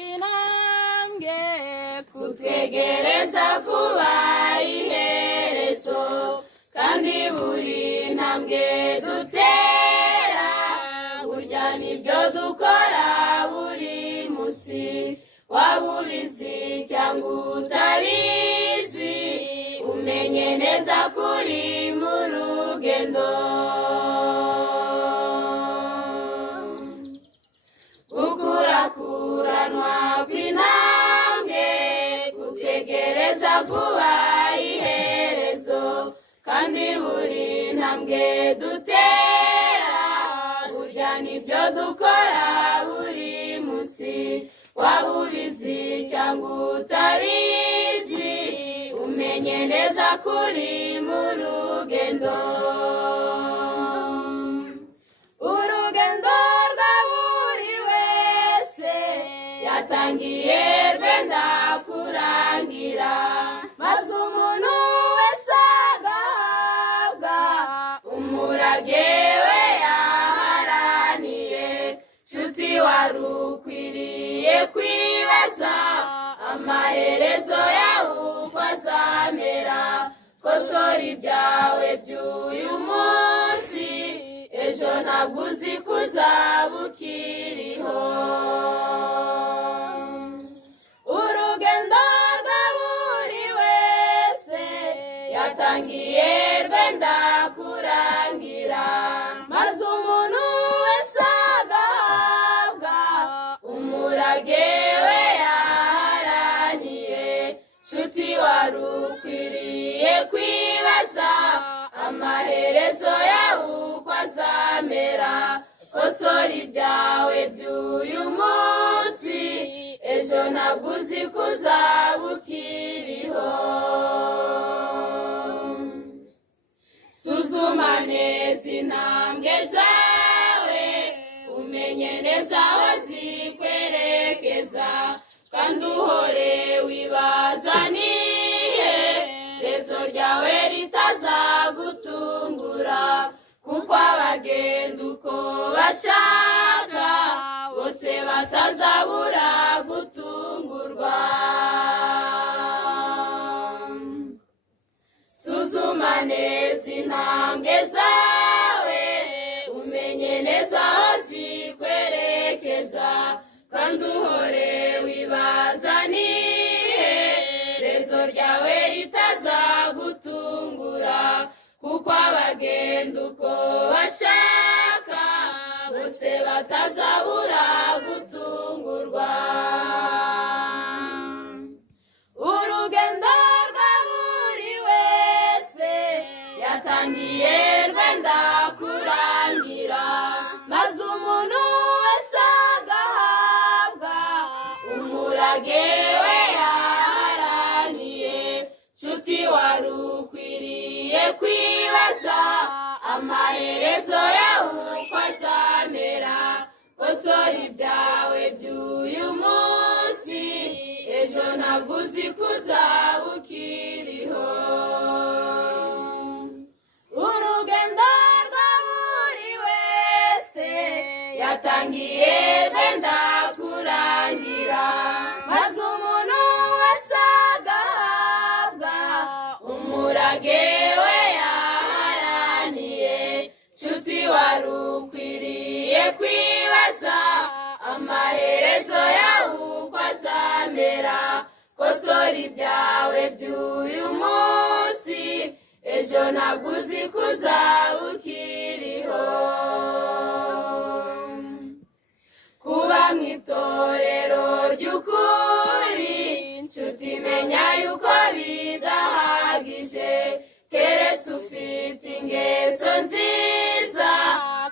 Kwinange kutwegereza vuba iherezo, kandi buri ntambwe dutera burya nibyo dukora buri munsi. Waba ubizi cyangwa utabizi, umenye neza kuri mu rugendo. Gukurakuranwa kw'intambwe kutwegereza vuba iherezo, kandi buri ntambwe dutera burya nibyo dukora buri munsi. Waba ubizi cyangwa utabizi, umenye neza kuri mu rugendo. Urugendo rwa buri wese yatangiye rwenda kurangira, maze umuntu wese agahabwa umurage we yaharaniye. Nshuti, wari ukwiriye kwibaza amaherezo yawe uko azamera. Kosora ibyawe by'uyu munsi, ejo ntabwo uzi ko uzaba ukiriho. Urugendo rwa buri wese yatangiye rwenda kurangira, maze umuntu wese agahabwa umurage we yaharaniye. Nshuti, wari ukwiriye kwibaza amaherezo yawe uko azamera. Kosora ibyawe by'uyu munsi, ejo ntabwo uzi ko uzaba ukiriho. Suzuma neza intambwe zawe, umenye neza aho zikwerekeza, kandi uhore wibaza n'iherezo ryawe ritazagutungura. Kuko abagenda uko bashaka bose batazabura gutungurwa. Suzuma neza intambwe zawe, umenye neza aho zikwerekeza, kandi uhore wibaza n'iherezo ryawe ritazagutungura. Kuko abagenda uko bashaka bose batazabura gutungurwa. Urugendo rwa buri wese yatangiye rwenda kurangira, maze umuntu wese agahabwa umurage we yaharaniye. Nshuti, wari ukwiriye kwibaza amaherezo yawe uko azamera. Kosora ibyawe by'uyu munsi, ejo ntabwo uzi ko uzaba ukiriho. Urugendo rwa buri wese yatangiye rwenda kurangira, maze umuntu wese agahabwa umurage we yaharaniye. Nshuti, wari ukwiriye kwibaza amaherezo yawe uko azamera. Kosora ibyawe by'uyu munsi, ejo ntabwo uzi ko uzaba ukiriho. Kuba mu itorero ry'ukuri, nshuti, menya yuko bidahagije, keretse ufite ingeso nziza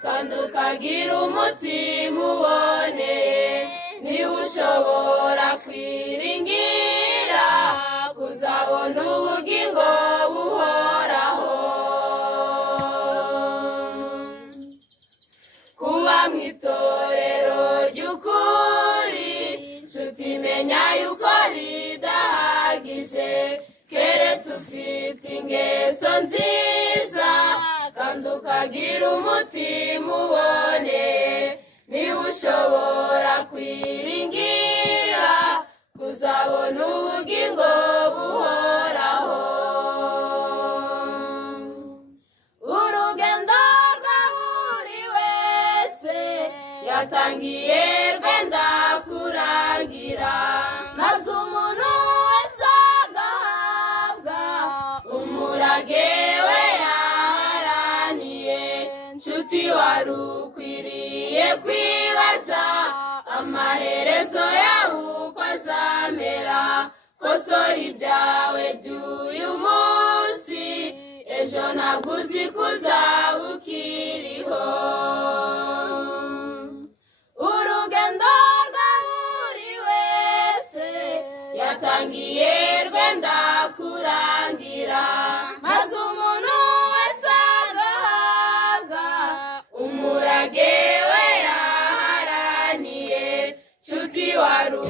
kandi ukagira umutima uboneye. Niba ushobora kwiringira kuzabona ubugingo buhoraho. Kuba mu itorero ry'ukuri, nshuti, menya yuko ridahagije, keretse ufite ingeso nziza kandi ukagira umutima uboneye. Niba ushobora kwiringira kwibaza amaherezo yawe uko azamera kosora ibyawe by'uyu munsi ejo ntabwo uzi kuzaba ukiriho urugendo rwa buri wese yatangiye rwenda kurangira maze umuntu wese agahabwa umurage we yaharaniye nshuti waru